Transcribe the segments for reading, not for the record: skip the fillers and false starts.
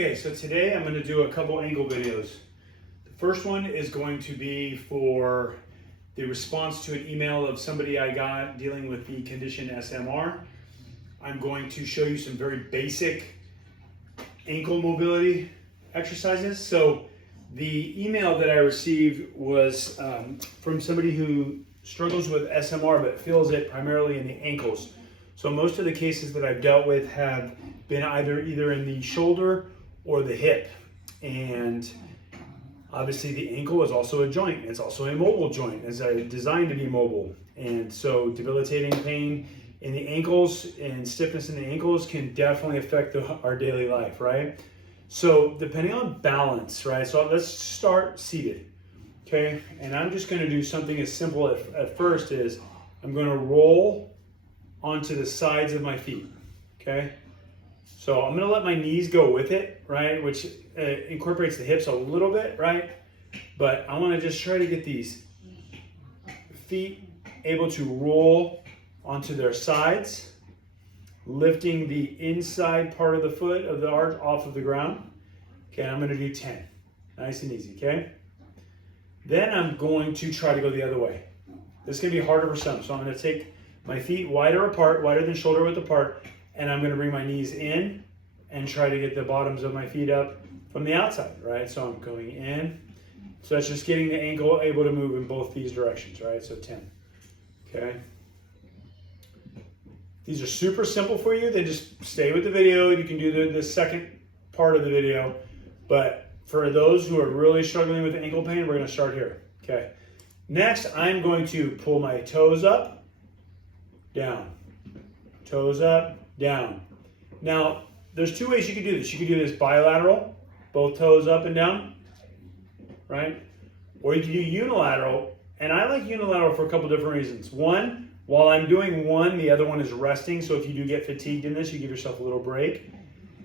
Okay, so today I'm going to do a couple ankle videos. The first one is going to be for the response to an email of somebody I got dealing with the condition SMR. I'm going to show you some very basic ankle mobility exercises. So the email that I received was from somebody who struggles with SMR but feels it primarily in the ankles. So most of the cases that I've dealt with have been either in the shoulder or the hip. And obviously the ankle is also a joint. It's also a mobile joint. It's designed to be mobile. And so debilitating pain in the ankles and stiffness in the ankles can definitely affect our daily life, right? So depending on balance, right? So let's start seated, okay? And I'm just gonna do something as simple at first is I'm gonna roll onto the sides of my feet, okay? So I'm gonna let my knees go with it, right? Which incorporates the hips a little bit, right? But I wanna just try to get these feet able to roll onto their sides, lifting the inside part of the foot of the arch off of the ground. Okay, I'm gonna do 10, nice and easy, okay? Then I'm going to try to go the other way. This is gonna be harder for some, so I'm gonna take my feet wider apart, wider than shoulder width apart, and I'm gonna bring my knees in and try to get the bottoms of my feet up from the outside, right? So I'm going in. So that's just getting the ankle able to move in both these directions, right? So 10, okay? These are super simple for you. They just stay with the video. You can do the second part of the video. But for those who are really struggling with ankle pain, we're gonna start here, okay? Next, I'm going to pull my toes up, down, toes up, down. Now, there's two ways you can do this. You can do this bilateral, both toes up and down, right? Or you can do unilateral, and I like unilateral for a couple different reasons. One, while I'm doing one, the other one is resting, so if you do get fatigued in this, you give yourself a little break.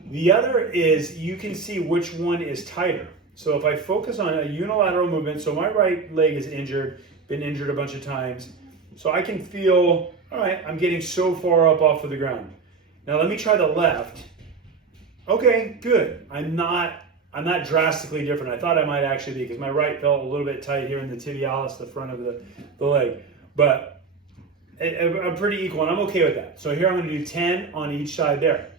The other is you can see which one is tighter. So if I focus on a unilateral movement, so my right leg is injured, been injured a bunch of times, so I can feel, all right, I'm getting so far up off of the ground. Now let me try the left. Okay, good. I'm not drastically different. I thought I might actually be because my right felt a little bit tight here in the tibialis, the front of the leg. But I'm pretty equal and I'm okay with that. So here I'm gonna do 10 on each side there.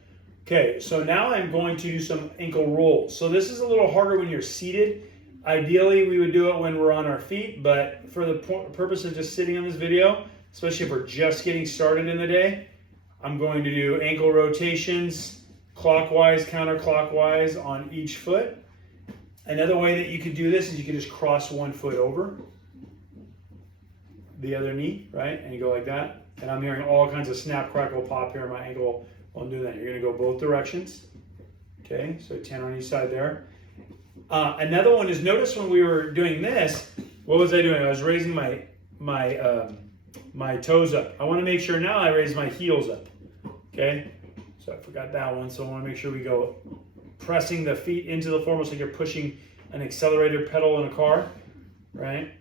Okay, so now I'm going to do some ankle rolls. So this is a little harder when you're seated. Ideally, we would do it when we're on our feet, but for the purpose of just sitting on this video, especially if we're just getting started in the day, I'm going to do ankle rotations, clockwise, counterclockwise on each foot. Another way that you could do this is you can just cross one foot over the other knee, right? And you go like that. And I'm hearing all kinds of snap, crackle, pop here in my ankle while I'm doing that. You're gonna go both directions. Okay, so 10 on each side there. Another one is, notice when we were doing this, what was I doing? I was raising my toes up. I wanna make sure now I raise my heels up, okay? So I forgot that one, so I wanna make sure we go pressing the feet into the floor, almost like you're pushing an accelerator pedal in a car, right?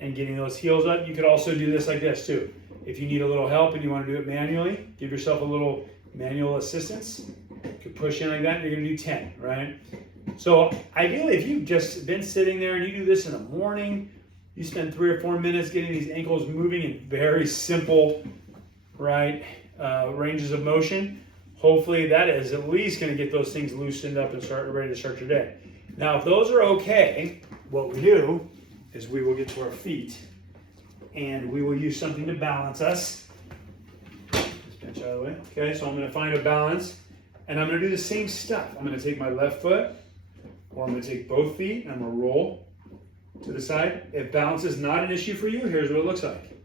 And getting those heels up. You could also do this like this too. If you need a little help and you wanna do it manually, give yourself a little manual assistance. You could push in like that, and you're gonna do 10, right? So ideally, if you've just been sitting there and you do this in the morning, you spend 3 or 4 minutes getting these ankles moving in very simple, right, ranges of motion. Hopefully that is at least gonna get those things loosened up and ready to start your day. Now, if those are okay, what we do is we will get to our feet and we will use something to balance us. Just bench out of the way. Okay, so I'm gonna find a balance and I'm gonna do the same stuff. I'm gonna take my left foot, or I'm gonna take both feet and I'm gonna roll to the side. If balance is not an issue for you, here's what it looks like,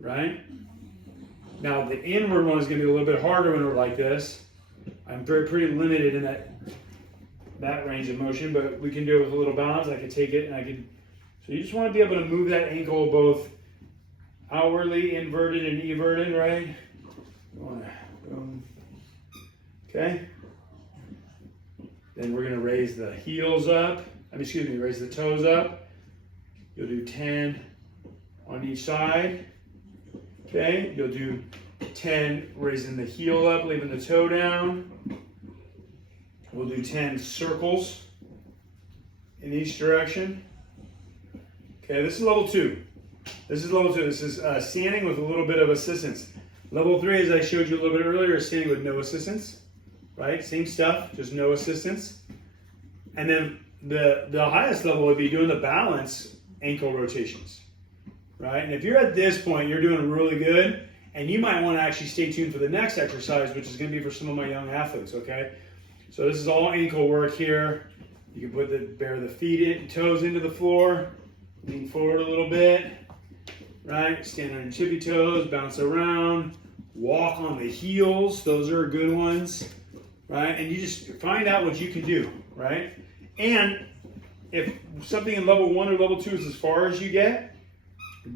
right? Now the inward one is gonna be a little bit harder when we're like this. I'm pretty limited in that range of motion, but we can do it with a little balance. I can take it and I can, so you just wanna be able to move that ankle both outwardly inverted and everted, right? Boom. Okay. Then we're gonna raise the heels up. Raise the toes up. You'll do 10 on each side. Okay, you'll do 10 raising the heel up, leaving the toe down. We'll We'll do 10 circles in each direction. Okay, this is level 2. This is level 2. This is standing with a little bit of assistance. Level 3, as I showed you a little bit earlier, is standing with no assistance. Right? Same stuff, just no assistance. And then the highest level would be doing the balance ankle rotations. Right? And if you're at this point, you're doing really good, and you might want to actually stay tuned for the next exercise, which is going to be for some of my young athletes, okay? So this is all ankle work here. You can bear the feet toes into the floor, lean forward a little bit, right? Stand on your tippy toes, bounce around, walk on the heels. Those are good ones, right? And you just find out what you can do, right? And if something in level 1 or level 2 is as far as you get,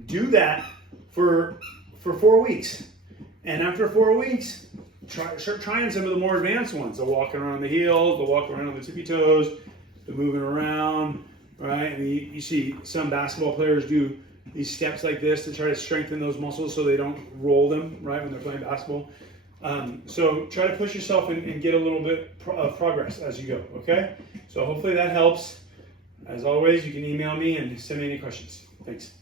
do that for 4 weeks. And after 4 weeks, start trying some of the more advanced ones. The walking around the heels, the walking around on the tippy toes, the moving around, right? I mean, you see some basketball players do these steps like this to try to strengthen those muscles so they don't roll them, right, when they're playing basketball. So try to push yourself and get a little bit of progress as you go, okay? So hopefully that helps. As always, you can email me and send me any questions. Thanks.